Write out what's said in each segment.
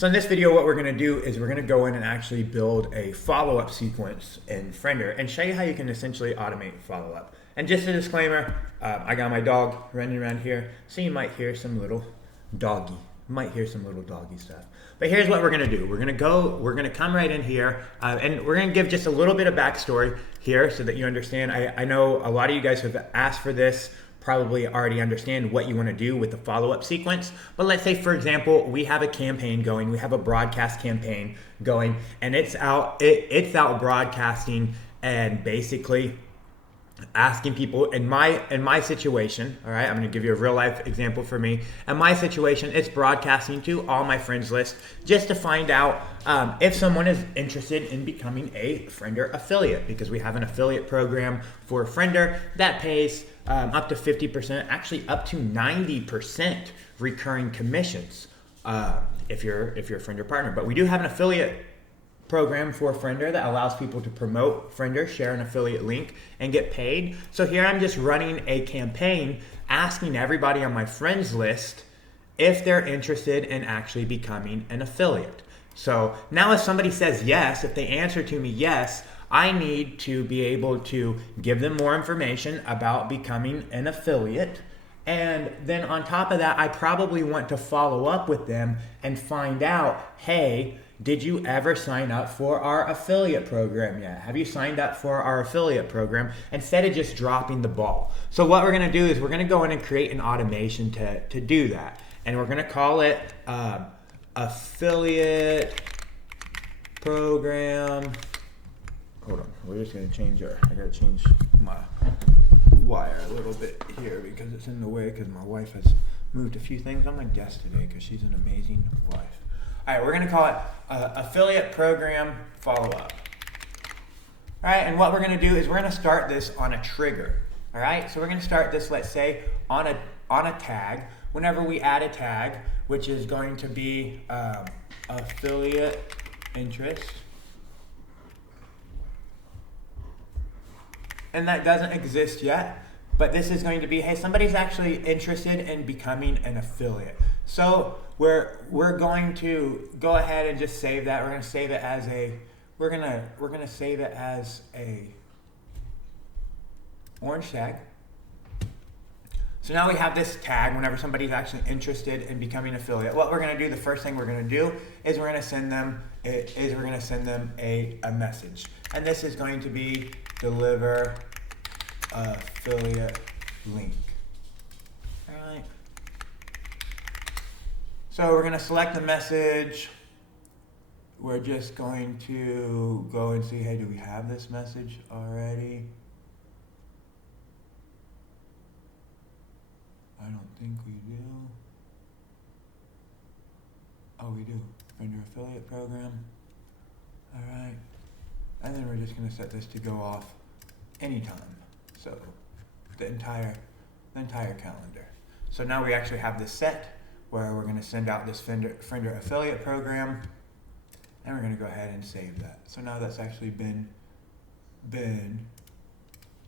So in this video, what we're going to do is we're going to go in and actually build a follow-up sequence in Friender and show you how you can essentially automate follow-up. And just a disclaimer, I got my dog running around here, so you might hear some little doggy. Stuff. But here's what we're going to do. We're going to come right in here, and we're going to give just a little bit of backstory here so that you understand. I know a lot of you guys have asked for this, probably already understand what you want to do with the follow-up sequence. But let's say, for example, we have a campaign going, we have a broadcast campaign going, and it's out broadcasting and basically asking people in my situation. All right, I'm going to give you a real life example for me. In my situation, it's broadcasting to all my friends list just to find out if someone is interested in becoming a Friender affiliate, because we have an affiliate program for Friender that pays up to 50%, actually up to 90% recurring commissions if you're a Friender partner. But we do have an affiliate program for Friender that allows people to promote Friender, share an affiliate link, and get paid. So here I'm just running a campaign asking everybody on my friends list if they're interested in actually becoming an affiliate. So now if somebody says yes, if they answer to me yes, I need to be able to give them more information about becoming an affiliate. And then on top of that, I probably want to follow up with them and find out, hey, did you ever sign up for our affiliate program yet? Have you signed up for our affiliate program? Instead of just dropping the ball. So what we're gonna do is we're gonna go in and create an automation to do that. And we're gonna call it affiliate program. Hold on, we're just gonna I gotta change my wire a little bit here because it's in the way, because my wife has moved a few things on my desk today because she's an amazing wife. All right, we're going to call it affiliate program follow-up. All right, and what we're going to do is we're going to start this on a trigger. All right, so we're going to start this, let's say, on a tag. Whenever we add a tag, which is going to be affiliate interest, and that doesn't exist yet, but this is going to be, hey, somebody's actually interested in becoming an affiliate. So we're going to go ahead and just save that. We're going to save it as a orange tag. So now we have this tag whenever somebody's actually interested in becoming an affiliate. What we're going to do, the first thing we're going to do is we're going to send them a message. And this is going to be deliver affiliate link. All right. So we're going to select the message. We're just going to go and see, hey, do we have this message already? I don't think we do. Oh, we do. Friender affiliate program. All right. And then we're just going to set this to go off anytime. So the entire calendar. So now we actually have this set where we're going to send out this Friender affiliate program, and we're going to go ahead and save that. So now that's actually been.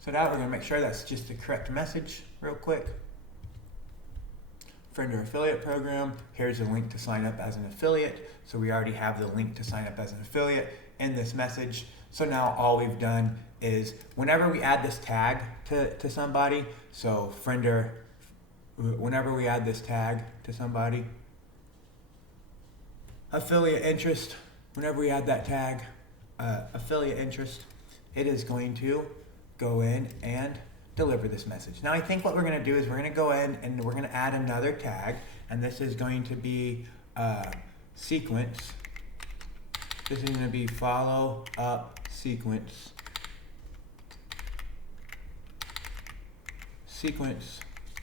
So now we're going to make sure that's just the correct message real quick. Friender affiliate program. Here's a link to sign up as an affiliate. So we already have the link to sign up as an affiliate in this message. So now all we've done is whenever we add this tag to somebody, so Friender, whenever we add this tag to somebody, affiliate interest, whenever we add that tag, affiliate interest, it is going to go in and deliver this message. Now I think what we're going to do is we're going to go in and we're going to add another tag, and this is going to be sequence. This is going to be follow up sequence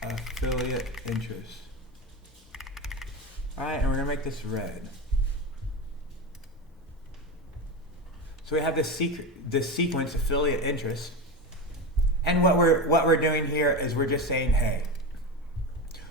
affiliate interest. All right, and we're going to make this red. So we have this sequence affiliate interest. And what we're doing here is we're just saying, hey,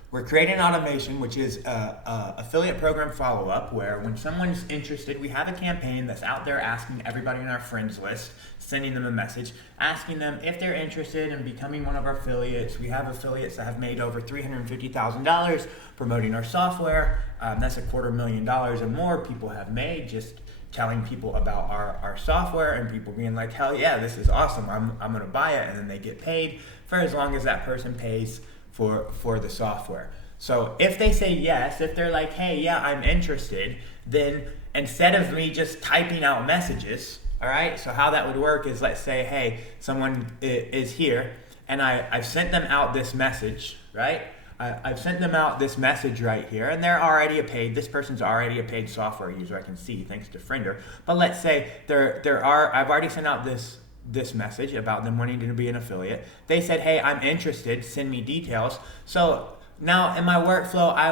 We're creating an automation, which is a affiliate program follow-up, where when someone's interested, we have a campaign that's out there asking everybody in our friends list, sending them a message, asking them if they're interested in becoming one of our affiliates. We have affiliates that have made over $350,000 promoting our software. That's $250,000 and more people have made just telling people about our software, and people being like, hell yeah, this is awesome, I'm gonna buy it, and then they get paid for as long as that person pays for the software. So if they say yes, if they're like, hey, yeah, I'm interested, then instead of me just typing out messages, all right, so how that would work is, let's say, hey, someone is here, and I've sent them out this message, right? I've sent them out this message right here, and they're already this person's already a paid software user, I can see, thanks to Friender. But let's say I've already sent out this message about them wanting to be an affiliate. They said, hey, I'm interested, send me details. So now in my workflow, I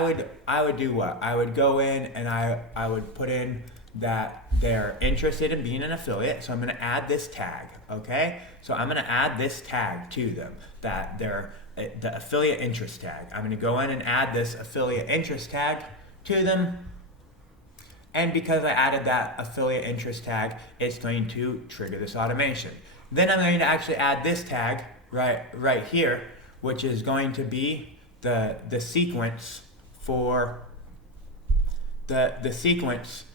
would do what? I would go in and I would put in that they're interested in being an affiliate. So I'm going to add this tag, okay? So I'm going to add this tag to them, that they're the affiliate interest tag. I'm going to go in and add this affiliate interest tag to them. And because I added that affiliate interest tag, it's going to trigger this automation. Then I'm going to actually add this tag right here, which is going to be the sequence for the sequence.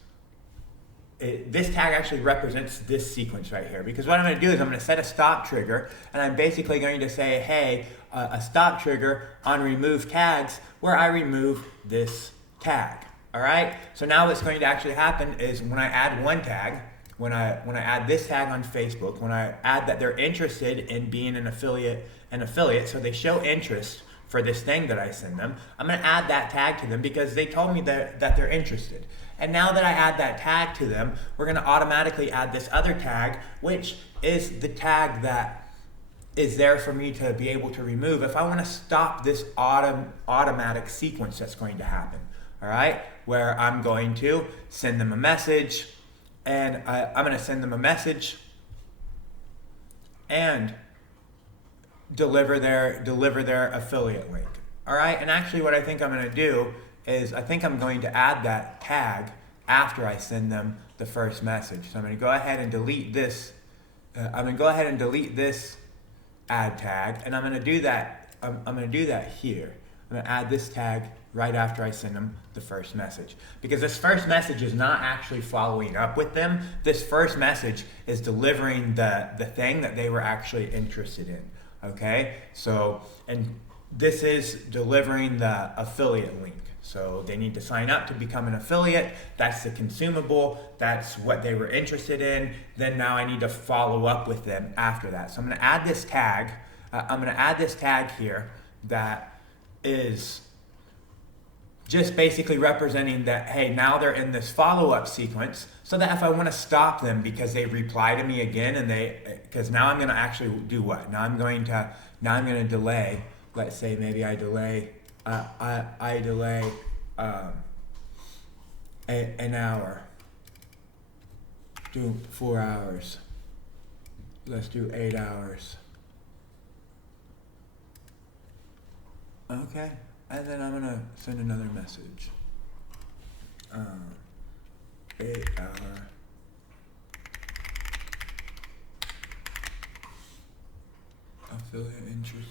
This tag actually represents this sequence right here, because what I'm going to do is I'm going to set a stop trigger, and I'm basically going to say, hey, a stop trigger on remove tags, where I remove this tag. All right. So now what's going to actually happen is when I add one tag, when I add this tag on Facebook, when I add that they're interested in being an affiliate, so they show interest for this thing that I send them, I'm going to add that tag to them because they told me that they're interested. And now that I add that tag to them, we're going to automatically add this other tag, which is the tag that is there for me to be able to remove if I want to stop this automatic sequence that's going to happen. All right, where I'm going to send them a message, and I'm going to send them a message and deliver their affiliate link. All right, and actually what I think I'm going to do is I think I'm going to add that tag after I send them the first message. So I'm going to go ahead and delete this. Add tag, and I'm going to do that. I'm going to do that here. I'm going to add this tag right after I send them the first message, because this first message is not actually following up with them. This first message is delivering the thing that they were actually interested in. Okay, so, and this is delivering the affiliate link. So they need to sign up to become an affiliate. That's the consumable. That's what they were interested in. Then now I need to follow up with them after that. So I'm going to add this tag. I'm going to add this tag here that is just basically representing that, hey, now they're in this follow-up sequence, so that if I want to stop them because they reply to me again, and because now I'm going to actually do what? Now I'm going to delay. Let's say maybe I delay. I delay an hour. Do 4 hours. Let's do 8 hours. Okay. And then I'm gonna send another message. 8 hour. Affiliate interest.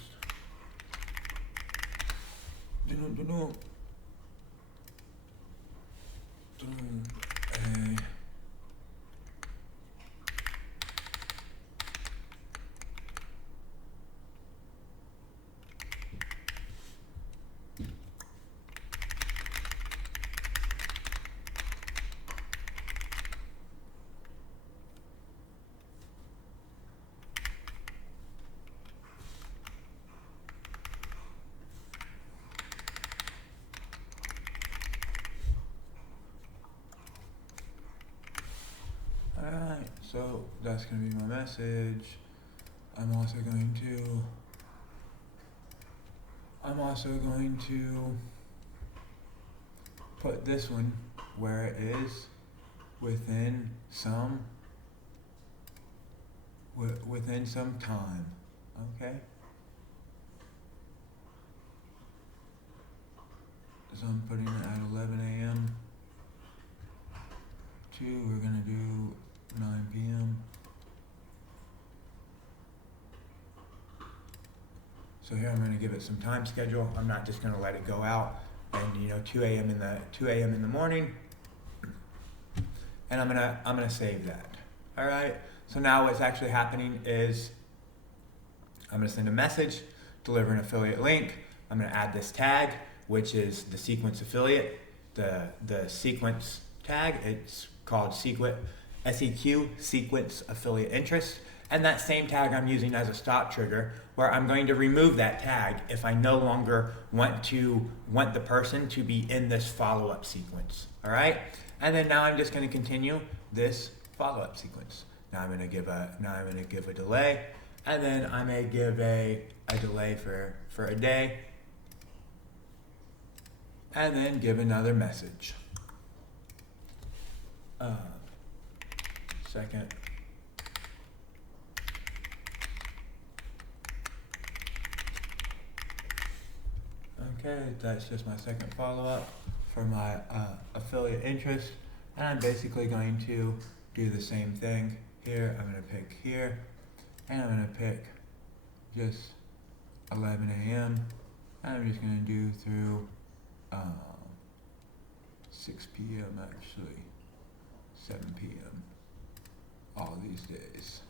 Alright, so that's going to be my message. I'm also going to put this one where it is within some time. Okay? So I'm putting it at 11 a.m. 2, we're gonna do 9 p.m. So here I'm gonna give it some time schedule. I'm not just gonna let it go out and 2 a.m. in the morning. And I'm gonna save that. All right. So now what's actually happening is I'm gonna send a message, deliver an affiliate link. I'm gonna add this tag, which is the sequence affiliate, the sequence tag. It's called SEQ, sequence affiliate interest. And that same tag I'm using as a stop trigger, where I'm going to remove that tag if I no longer want the person to be in this follow-up sequence. All right. And then now I'm just going to continue this follow-up sequence. Now I'm going to give a delay, and then I may give a delay for a day, and then give another message. Second. Okay, that's just my second follow-up for my affiliate interest, and I'm basically going to do the same thing here. I'm going to pick here, and I'm going to pick just 11 a.m. and I'm just going to do through 6 p.m. actually, 7 p.m. all these days.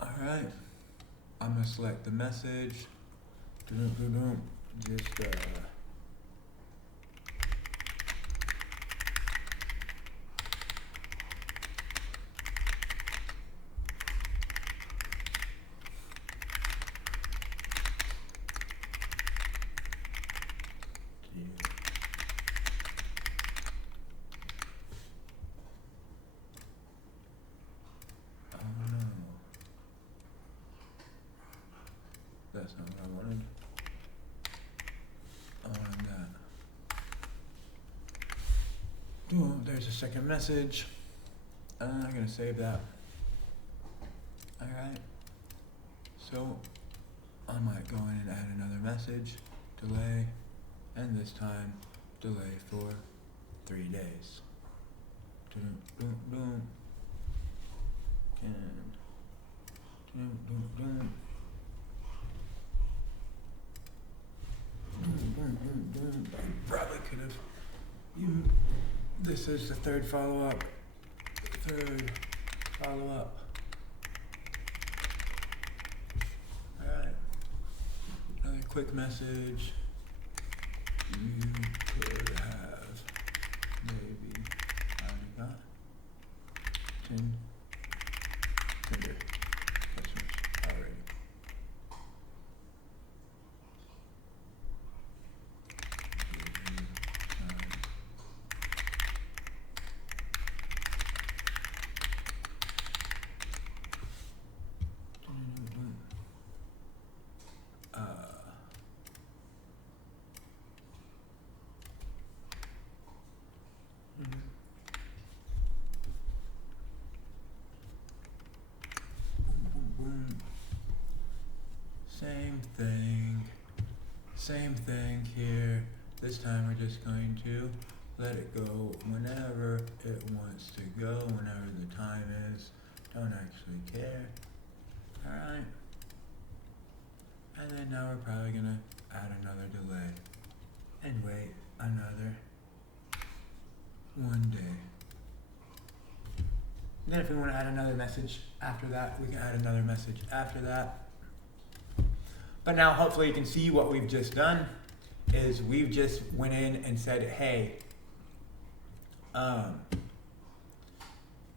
All right, I'm gonna select the message. Just that's not what I wanted. I wanted that. Boom, there's a second message. I'm gonna save that. Alright. So I might go in and add another message, delay, and this time delay for 3 days. Boom, boom, boom. And boom, boom, boom. I probably could have. This is the third follow-up. Alright. Another quick message. You could have maybe already got 10 Tinder customers already. Same thing here. This time we're just going to let it go whenever it wants to go, whenever the time is. Don't actually care. Alright. And then now we're probably gonna add another delay and wait another 1 day. And then if we want to add another message after that, we can add another message after that. But now hopefully you can see what we've just done is we've just went in and said, hey,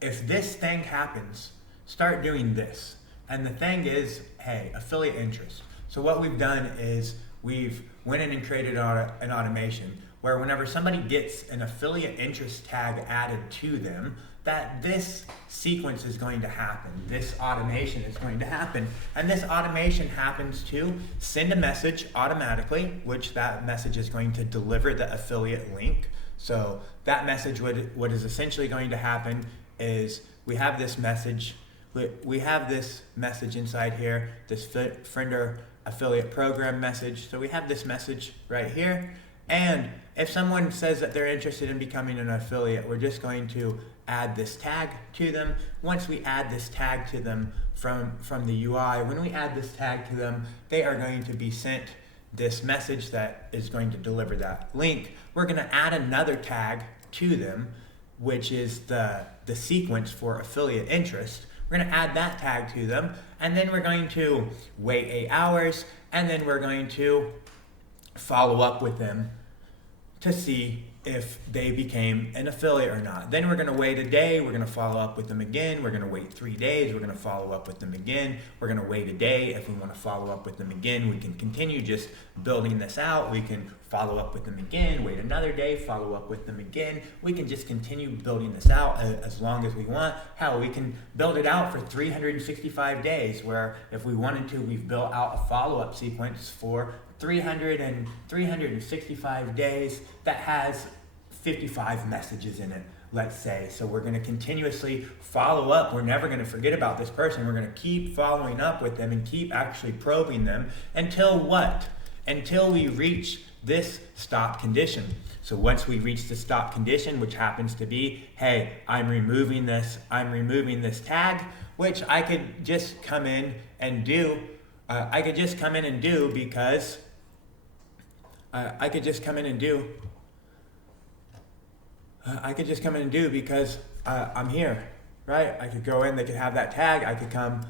if this thing happens, start doing this. And the thing is, hey, affiliate interest. So what we've done is we've went in and created an automation where whenever somebody gets an affiliate interest tag added to them, that this sequence is going to happen. This automation is going to happen. And this automation happens to send a message automatically, which that message is going to deliver the affiliate link. So that message, what is essentially going to happen is we have this message, we have this message inside here, this Friender affiliate program message. So we have this message right here. And if someone says that they're interested in becoming an affiliate, we're just going to add this tag to them. Once we add this tag to them from the UI, when we add this tag to them, they are going to be sent this message that is going to deliver that link. We're going to add another tag to them, which is the sequence for affiliate interest. We're going to add that tag to them, and then we're going to wait 8 hours, and then we're going to follow up with them to see if they became an affiliate or not. Then we're going to wait a day, we're going to follow up with them again, we're going to wait 3 days, we're going to follow up with them again, we're going to wait a day. If we want to follow up with them again, we can continue just building this out. We can follow up with them again, wait another day, follow up with them again. We can just continue building this out as long as we want. Hell, we can build it out for 365 days, where if we wanted to, we've built out a follow-up sequence for 365 days that has 55 messages in it, let's say. So we're going to continuously follow up. We're never going to forget about this person. We're going to keep following up with them and keep actually probing them until what? Until we reach this stop condition. So once we reach the stop condition, which happens to be, hey, I'm removing this tag, which I could just come in and do. Because I'm here, right? I could go in, they could have that tag, I could come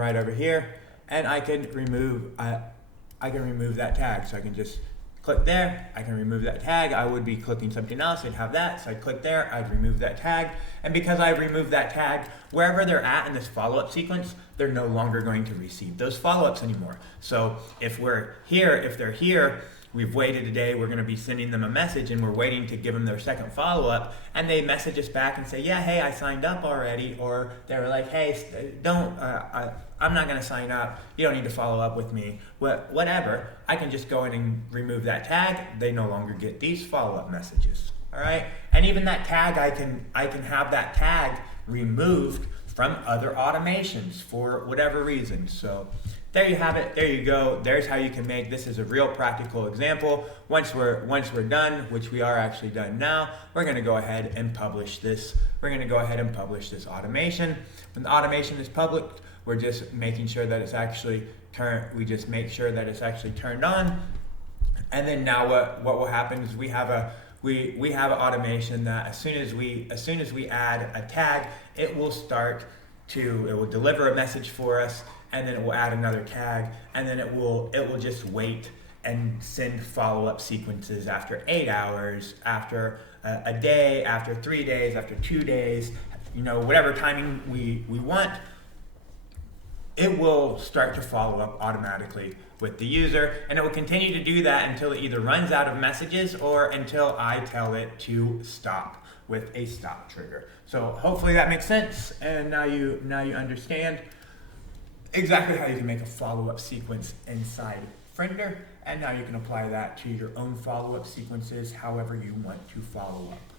right over here, and I can remove that tag. So I can just click there, I can remove that tag. I would be clicking something else, I'd have that, so I'd click there, I'd remove that tag. And because I removed that tag, wherever they're at in this follow-up sequence, they're no longer going to receive those follow-ups anymore. So if they're here, we've waited a day, we're going to be sending them a message, and we're waiting to give them their second follow-up, and they message us back and say, yeah, hey, I signed up already, or they're like, hey, I'm not going to sign up, you don't need to follow up with me, whatever. I can just go in and remove that tag. They no longer get these follow-up messages, all right? And even that tag, I can have that tag removed from other automations for whatever reason. So there you have it. There you go. There's how you can make this. Is a real practical example. Once we're done, which we are actually done now, we're going to go ahead and publish this. We're going to go ahead and publish this automation. When the automation is published, we're just making sure that it's actually turned. We just make sure that it's actually turned on. And then now what will happen is we have an automation that as soon as we add a tag, it will deliver a message for us, and then it will add another tag, and then it will just wait and send follow-up sequences after 8 hours, after a day, after 3 days, after 2 days, whatever timing we want. It will start to follow up automatically with the user, and it will continue to do that until it either runs out of messages or until I tell it to stop with a stop trigger. So hopefully that makes sense, and now you understand exactly how you can make a follow-up sequence inside Friender, and now you can apply that to your own follow-up sequences however you want to follow up.